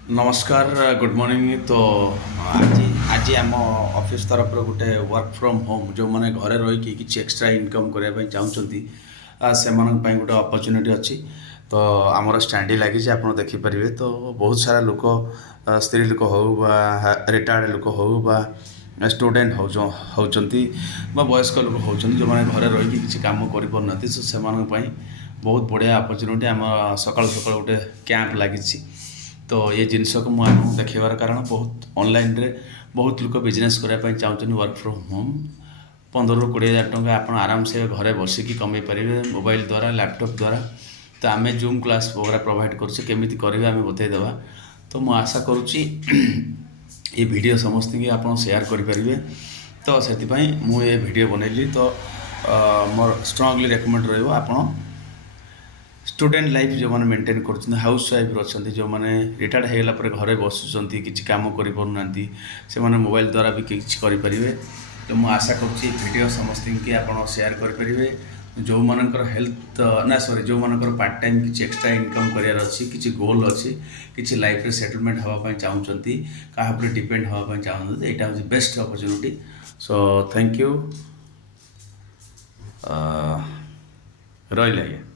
नमस्कार good morning. तो आज आज आम ऑफिस तरफ गोटे वर्क फ्रॉम होम जो मैंने घरे रही कि एक्स्ट्रा इनकम करने चाहूँगी से गोटे अपॉर्चुनिटी अच्छी। तो आमर स्टैंडी लगी आप देखिपारे तो बहुत सारा लोक स्त्री लोक हो रिटायर्ड लोक हो स्टूडेंट होती वयस्क लोक होती जो मैंने घरे रही किसी कम कर से बहुत बढ़िया अपॉर्चुनिटी आम सकाल सकाल गोटे कैंप लगी। तो ये जिनस को मुझे देखार कारण बहुत ऑनलाइन रे बहुत लोग बिजनेस करने चाहते वर्क फ्रॉम होम 15,000 टका आप आराम से घरे बसिकी कमे पारे मोबाइल द्वारा लैपटॉप द्वारा। तो आम जूम क्लास वगैरह प्रोवाइड करमी करेंगे बतईदेवा। तो मुझे आशा करुच्ची ये वीडियो समस्त की आप शेयर करेंगे। तो से मुझे वीडियो बनैली तो मोर स्ट्रांगली रेकमेंड रहा स्टूडेंट लाइफ जो मैंने मेंटेन कर हाउस वाइफ अच्छा जो मैंने रिटायर्ड होगा पर घरे बसुँच किसी कम कर मोबाइल द्वारा भी किसी करेंगे। तो मुझे आशा करूँ समस्त की आप शेयर करेंगे जो मानकर हेल्थ ना सॉरी जो मानकर पार्ट टाइम किसी एक्स्ट्रा इनकम करार अच्छी किसी गोल अच्छी किसी लाइफ रे सेटलमेंट हाँपाई चाहूँगी क्या डिपेंड हाँपाई चाहूँगी यहाँ हूँ best opportunity. So thank you रही आज्ञा।